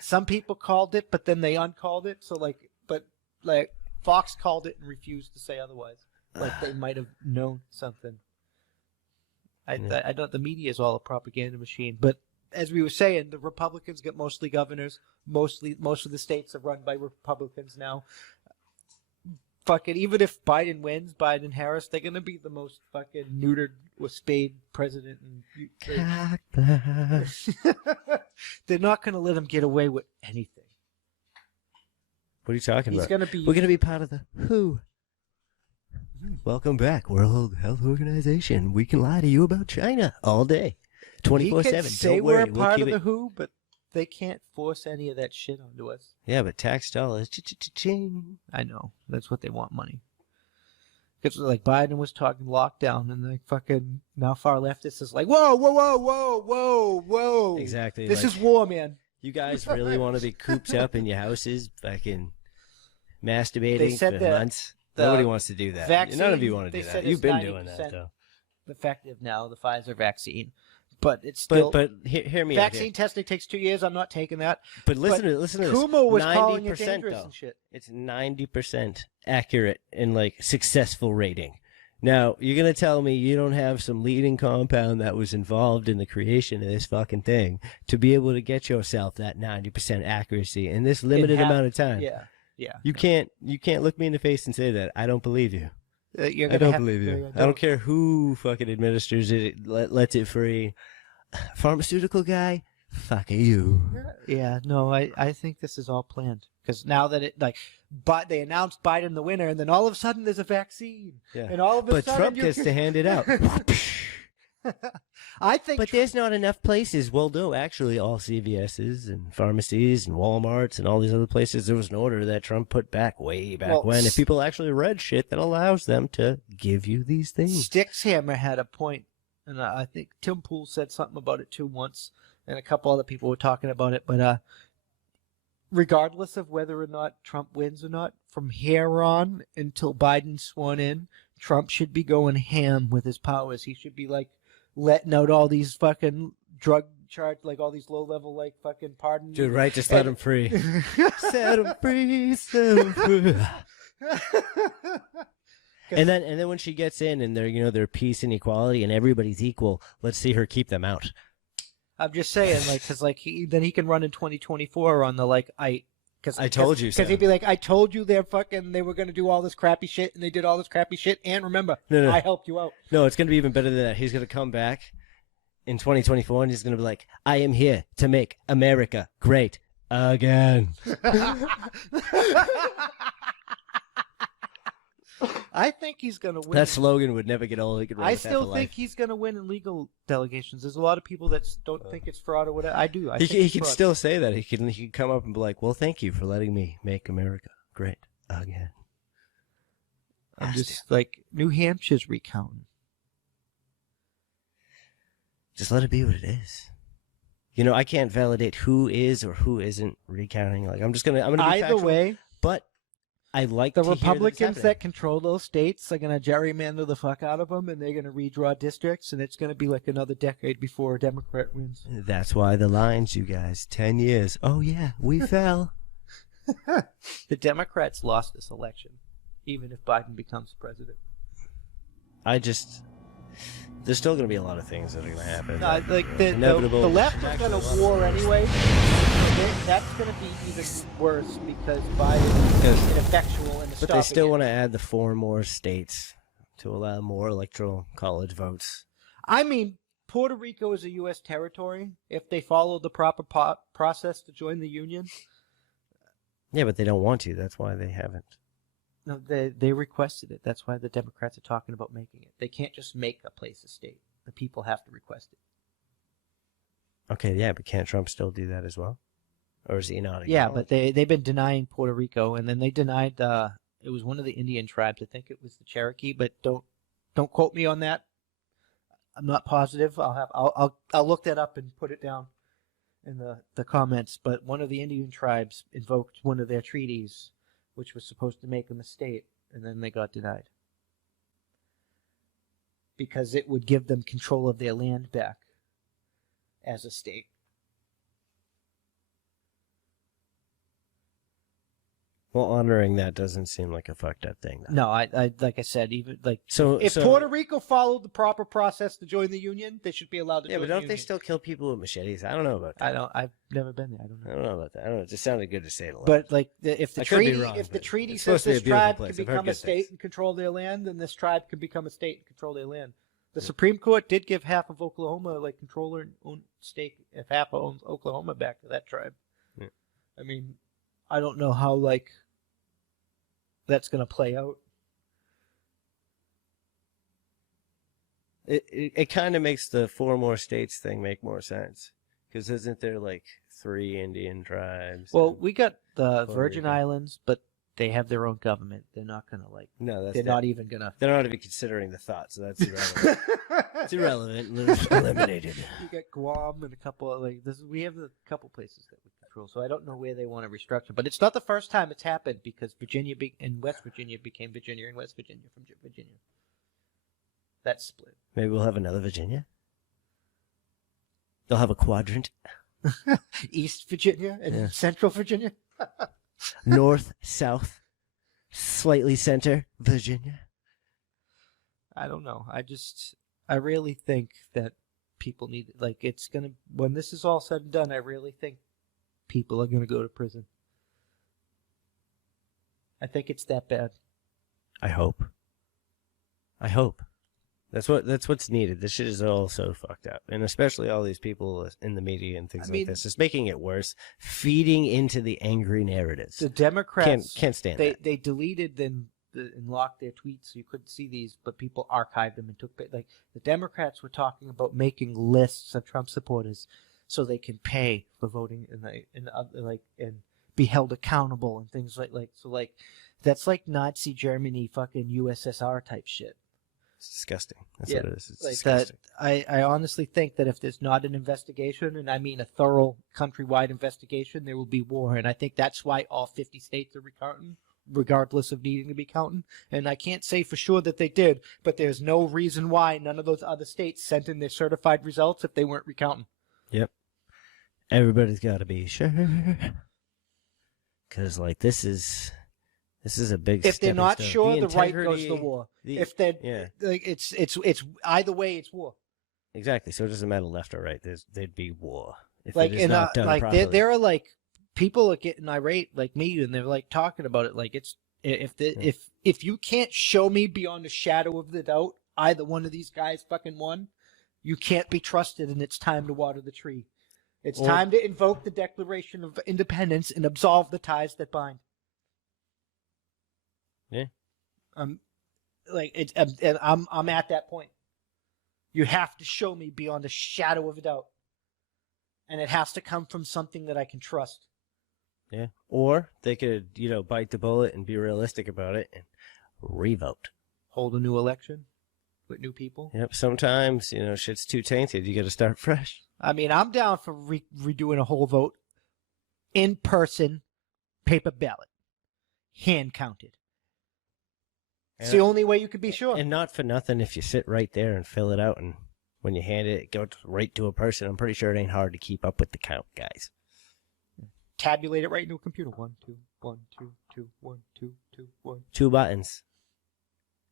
Some people called it, but then they uncalled it. So but Fox called it and refused to say otherwise. Like they might have known something. I know the media is all a propaganda machine, but as we were saying, the Republicans get mostly governors. Most of the states are run by Republicans now. Fucking even if Biden wins, Biden-Harris, they're gonna be the most fucking neutered or spayed president. They're not gonna let him get away with anything. What are you talking about? We're gonna be part of the WHO. Welcome back, World Health Organization. We can lie to you about China all day, 24/7. Say Don't worry, we're part of keep the WHO, but they can't force any of that shit onto us. Yeah, but tax dollars. Ching. I know. That's what they want, money. Because like Biden was talking lockdown, and like fucking now far leftists is like, whoa, whoa, whoa, whoa, whoa, whoa. Exactly. This is war, man. You guys really want to be cooped up in your houses, fucking masturbating for months? Nobody wants to do that. None of you want to do that. You've been doing that, though. Effective now, the Pfizer vaccine. But it's still. But hear me out. Vaccine testing takes 2 years. I'm not taking that. But listen to this. Kumo was calling it dangerous though. And shit. It's 90% accurate in like successful rating. Now you're gonna tell me you don't have some leading compound that was involved in the creation of this fucking thing to be able to get yourself that 90% accuracy in this limited amount of time. Yeah. Yeah. You can't look me in the face and say that. I don't believe you. I don't believe you. I don't care who fucking administers it, lets it free. Pharmaceutical guy, fuck you. Yeah, no, I think this is all planned. Because now that but they announced Biden the winner, and then all of a sudden there's a vaccine. Yeah. And all of a sudden Trump gets to hand it out. I think But there's not enough places. Well, no, actually, all CVS's and pharmacies and Walmarts and all these other places, there was an order that Trump put back way back when. If people actually read shit that allows them to give you these things. Stickshammer had a point, and I think Tim Pool said something about it too once, and a couple other people were talking about it. But regardless of whether or not Trump wins or not, from here on until Biden's sworn in, Trump should be going ham with his powers. He should be like letting out all these fucking drug charge, like all these low-level like fucking pardons. Dude, right? Just let him free. Set him free, set him free. And then when she gets in and they're peace and equality and everybody's equal, let's see her keep them out. I'm just saying, like, because like then he can run in 2024 on the like I told you so. Because he'd be like, I told you they were going to do all this crappy shit, and they did all this crappy shit, and remember, I helped you out. No, it's going to be even better than that. He's going to come back in 2024, and he's going to be like, I am here to make America great again. I think he's going to win. That slogan would never get old. I still think he's going to win in legal delegations. There's a lot of people that don't think it's fraud or whatever. I do. He can still say that. He can come up and be like, well, thank you for letting me make America great again. I'm just like, New Hampshire's recounting. Just let it be what it is. I can't validate who is or who isn't recounting. Like, I'm going to be either factual, way, but I like the Republicans that control those states are going to gerrymander the fuck out of them, and they're going to redraw districts, and it's going to be like another decade before a Democrat wins. That's why the lines, you guys. 10 years. Oh, yeah, we fell. The Democrats lost this election, even if Biden becomes president. There's still going to be a lot of things that are going to happen. The left is going to war anyway. That's going to be even worse because Biden is ineffectual in the But they still want to add the 4 more states to allow more electoral college votes. I mean, Puerto Rico is a U.S. territory if they follow the proper process to join the Union. Yeah, but they don't want to. That's why they haven't. No, they requested it. That's why the Democrats are talking about making it. They can't just make a place a state. The people have to request it. Okay, yeah, but can't Trump still do that as well? Or is he not? Yeah, but they've been denying Puerto Rico, and then they denied it was one of the Indian tribes. I think it was the Cherokee, but don't quote me on that. I'm not positive. I'll look that up and put it down in the comments. But one of the Indian tribes invoked one of their treaties, which was supposed to make them a state, and then they got denied because it would give them control of their land back as a state. Well, honoring that doesn't seem like a fucked up thing. Though. No, I like I said, even like So if Puerto Rico followed the proper process to join the union, they should be allowed to. Yeah, join but the don't they union. still kill people with machetes? I don't know about that. I don't. I've never been there. I don't know. I don't know about that. I don't know. It just sounded good to say it aloud. But like, if the I could be treaty, wrong, if the but treaty it's says supposed to be a this beautiful tribe place. can I've heard become a good state things. and control their land, then this tribe can become a state and control their land. The Supreme Court did give half of Oklahoma, like, control their own stake, if half owns Oklahoma, back to that tribe. Yeah. I mean, I don't know how, like, that's going to play out. It kind of makes the 4 more states thing make more sense. Because isn't there, like, 3 Indian tribes? Well, we got the Puerto Virgin Rico. Islands, but they have their own government. They're not going to, like, No, that's they're not even going to. They're not even considering the thought, so that's irrelevant. It's irrelevant. They're eliminated. You got Guam and a couple of, like, this. We have a couple places that we control, so I don't know where they want to restructure. But it's not the first time it's happened, because Virginia and West Virginia became Virginia and West Virginia from Virginia. That's split. Maybe we'll have another Virginia. They'll have a quadrant. East Virginia and Central Virginia. North, South, slightly center, Virginia. I don't know. I really think that people need, like, it's going to, when this is all said and done, I really think people are going to go to prison. I think it's that bad. I hope. That's what's needed. This shit is all so fucked up, and especially all these people in the media and things like this. It's making it worse, feeding into the angry narratives. The Democrats can't stand that. They deleted and locked their tweets, so you couldn't see these, but people archived them and took, like, the Democrats were talking about making lists of Trump supporters so they can pay for voting and be held accountable and things like so, like, that's like Nazi Germany, fucking USSR type shit. It's disgusting. That's what it is. It's like disgusting. That, I honestly think that if there's not an investigation, and I mean a thorough countrywide investigation, there will be war. And I think that's why all 50 states are recounting, regardless of needing to be counting. And I can't say for sure that they did, but there's no reason why none of those other states sent in their certified results if they weren't recounting. Yep. Everybody's got to be sure. Because, like, this is a big. If they're not sure, the right goes integrity, to war. If they, like, it's either way, it's war. Exactly. So it doesn't matter left or right. There'd be war if like, it is not done properly. There are, like, people are getting irate like me, and they're, like, talking about it like it's if you can't show me beyond a shadow of the doubt either one of these guys fucking won, you can't be trusted, and it's time to water the tree. It's time to invoke the Declaration of Independence and absolve the ties that bind. Yeah. Like, it's, and I'm at that point. You have to show me beyond a shadow of a doubt, and it has to come from something that I can trust. Yeah. Or they could, bite the bullet and be realistic about it and revote. Hold a new election with new people. Yep. Sometimes, shit's too tainted. You got to start fresh. I mean, I'm down for redoing a whole vote, in person, paper ballot, hand counted. It's the only way you could be sure. And not for nothing, if you sit right there and fill it out, and when you hand it, it goes right to a person. I'm pretty sure it ain't hard to keep up with the count, guys. Tabulate it right into a computer. 1, 2, 1, 2, 2, 1, 2, 2, 1. 2 buttons.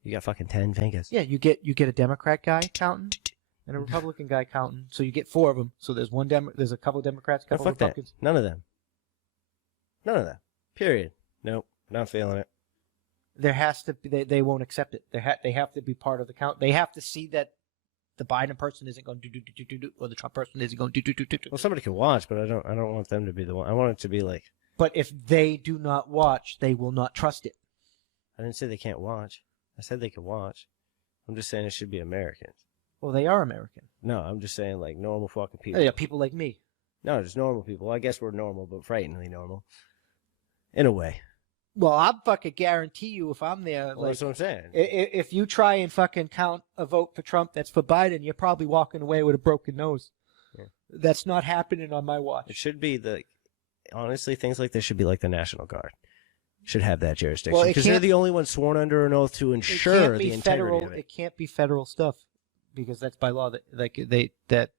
You got fucking 10 fingers. Yeah, you get a Democrat guy counting and a Republican guy counting, so you get 4 of them. So there's there's a couple of Democrats, a couple of Republicans. That. None of them. Period. Nope. Not feeling it. There has to be. They won't accept it. They have to be part of the count. They have to see that the Biden person isn't going to do, or the Trump person isn't going to do. Well, somebody can watch, but I don't want them to be the one. I want it to be like. But if they do not watch, they will not trust it. I didn't say they can't watch. I said they can watch. I'm just saying it should be Americans. Well, they are American. No, I'm just saying, like, normal fucking people. Yeah, people like me. No, just normal people. I guess we're normal, but frighteningly normal. In a way. Well, I fucking guarantee you, if I'm there, well, that's what I'm saying. If you try and fucking count a vote for Trump that's for Biden, you're probably walking away with a broken nose. Yeah. That's not happening on my watch. It should be honestly, things like this should be like the National Guard. Should have that jurisdiction, because they're the only ones sworn under an oath to ensure the integrity of it. It can't be federal stuff, because that's by law.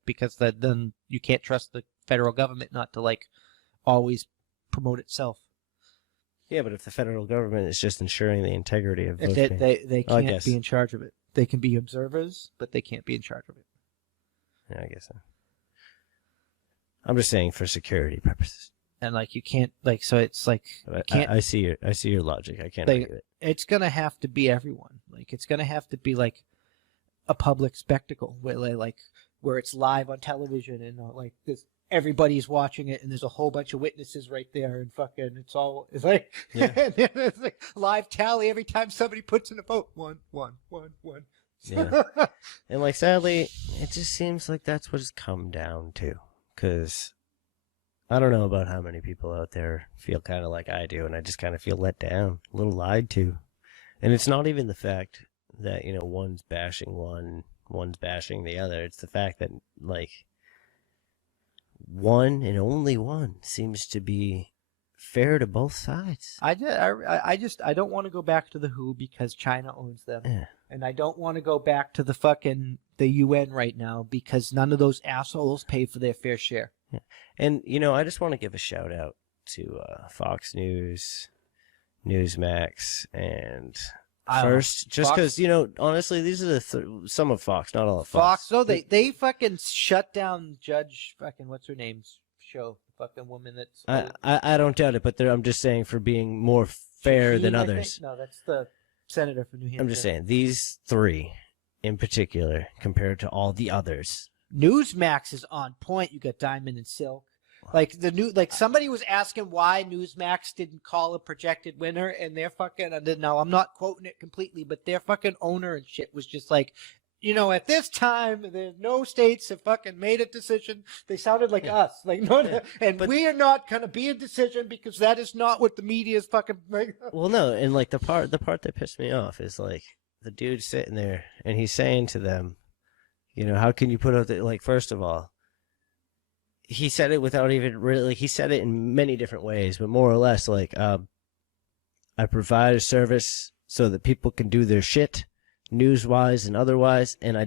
Because then you can't trust the federal government not to, like, always promote itself. Yeah, but if the federal government is just ensuring the integrity of vote They I can't guess. be in charge of it. They can be observers, but they can't be in charge of it. Yeah, I guess so. I'm just saying for security purposes. And like you can't like so it's like But can't I see your logic. I can't like argue it. it's gonna have to be everyone. Like it's gonna have to be like a public spectacle where it's live on television and like this everybody's watching it and there's a whole bunch of witnesses right there and fucking it's like Yeah. and then it's like live tally every time somebody puts in a vote. One. Yeah. And like sadly, it just seems like that's what it's come down to. Because I don't know about how many people out there feel kind of like I do, and I just kind of feel let down, a little lied to. And it's not even the fact that, one's bashing one, one's bashing the other. It's the fact that, like, one and only one seems to be fair to both sides. I don't want to go back to the WHO because China owns them. Yeah. And I don't want to go back to the UN right now because none of those assholes pay for their fair share. Yeah. And, I just want to give a shout out to Fox News, Newsmax, and First, just because, honestly, these are some of Fox, not all of Fox. No, they fucking shut down Judge fucking, what's her name's show? The fucking woman that's... I don't doubt it, but I'm just saying for being more fair than others. No, that's the senator from New Hampshire. I'm just saying, these three in particular, compared to all the others. Newsmax is on point. You got Diamond and Silk. Like somebody was asking why Newsmax didn't call a projected winner, and their fucking I'm not quoting it completely, but their fucking owner and shit was just like, at this time, there's no states have fucking made a decision. They sounded like us, like but we are not gonna be a decision because that is not what the media is fucking. Well, no, and like the part that pissed me off is like the dude sitting there and he's saying to them, how can you put out the first of all. He said it without even really, he said it in many different ways, but more or less I provide a service so that people can do their shit, news-wise and otherwise, and I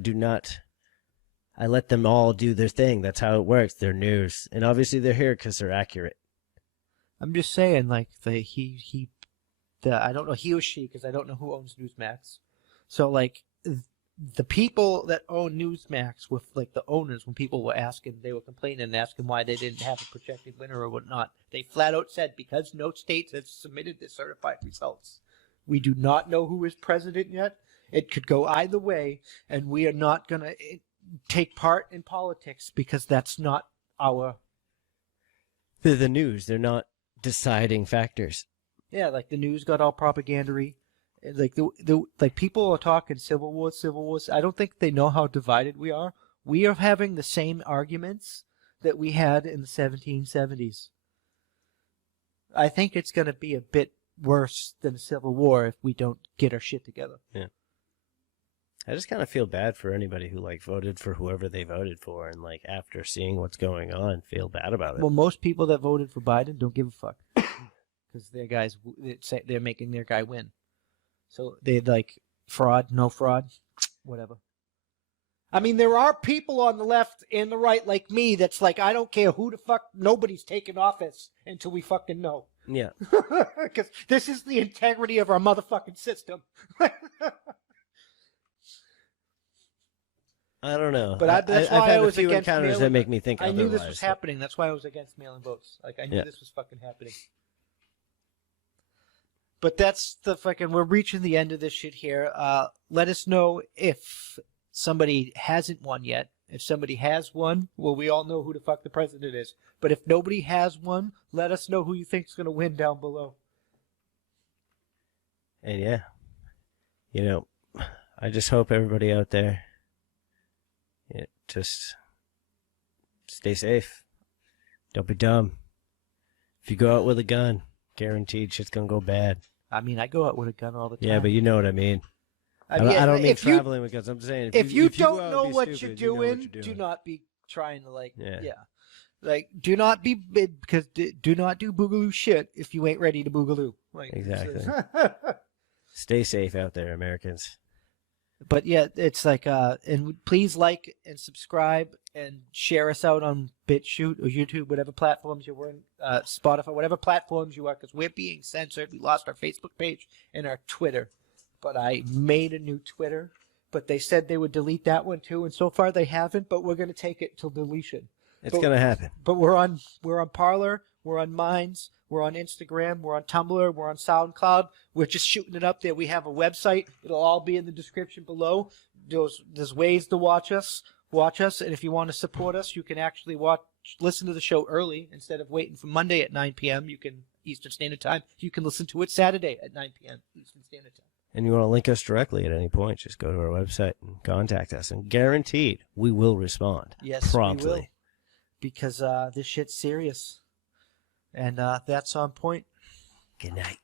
let them all do their thing. That's how it works. They're news. And obviously they're here because they're accurate. I'm just saying, I don't know he or she, because I don't know who owns Newsmax. So, the people that own Newsmax with the owners, when people were asking, they were complaining and asking why they didn't have a projected winner or whatnot. They flat out said, because no states have submitted their certified results, we do not know who is president yet. It could go either way, and we are not going to take part in politics because that's not our... They're the news. They're not deciding factors. Yeah, the news got all propaganda-y. People are talking civil wars. I don't think they know how divided we are. We are having the same arguments that we had in the 1770s. I think it's going to be a bit worse than a civil war if we don't get our shit together. Yeah. I just kind of feel bad for anybody who voted for whoever they voted for and after seeing what's going on feel bad about it. Well, most people that voted for Biden don't give a fuck because their guys, they're making their guy win. So they fraud, no fraud, whatever. I mean, there are people on the left and the right like me that's I don't care who the fuck, nobody's taking office until we fucking know. Yeah. Because this is the integrity of our motherfucking system. I don't know. But that's why I've had I was a few against encounters that make me think I otherwise. knew this was happening. That's why I was against mail-in votes. I knew this was fucking happening. But that's the fucking... We're reaching the end of this shit here. Let us know if somebody hasn't won yet. If somebody has won, well, we all know who the fuck the president is. But if nobody has won, let us know who you think's going to win down below. And yeah, I just hope everybody out there, just stay safe. Don't be dumb. If you go out with a gun, guaranteed shit's going to go bad. I mean, I go out with a gun all the time. Yeah, but you know what I mean. I don't mean traveling with guns. I'm saying if you don't know what you're doing, do not be trying to do not be big because do not do boogaloo shit if you ain't ready to boogaloo. Exactly. Stay safe out there, Americans. But yeah, it's like and please like and subscribe and share us out on BitChute or YouTube, whatever platforms you're in, Spotify, whatever platforms you are, because we're being censored. We lost our Facebook page and our Twitter, but I made a new Twitter, but they said they would delete that one too, and so far they haven't. But we're gonna take it till deletion. It's gonna happen. But we're on Parler, we're on Minds, we're on Instagram, we're on Tumblr, we're on SoundCloud. We're just shooting it up there. We have a website. It'll all be in the description below. There's ways to watch us, and if you want to support us, you can actually listen to the show early instead of waiting for Monday at 9 p.m. You can Eastern Standard Time. You can listen to it Saturday at 9 p.m. Eastern Standard Time. And you want to link us directly at any point, just go to our website and contact us, and guaranteed we will respond. Yes, promptly. we will. Because this shit's serious. And that's on point. Good night.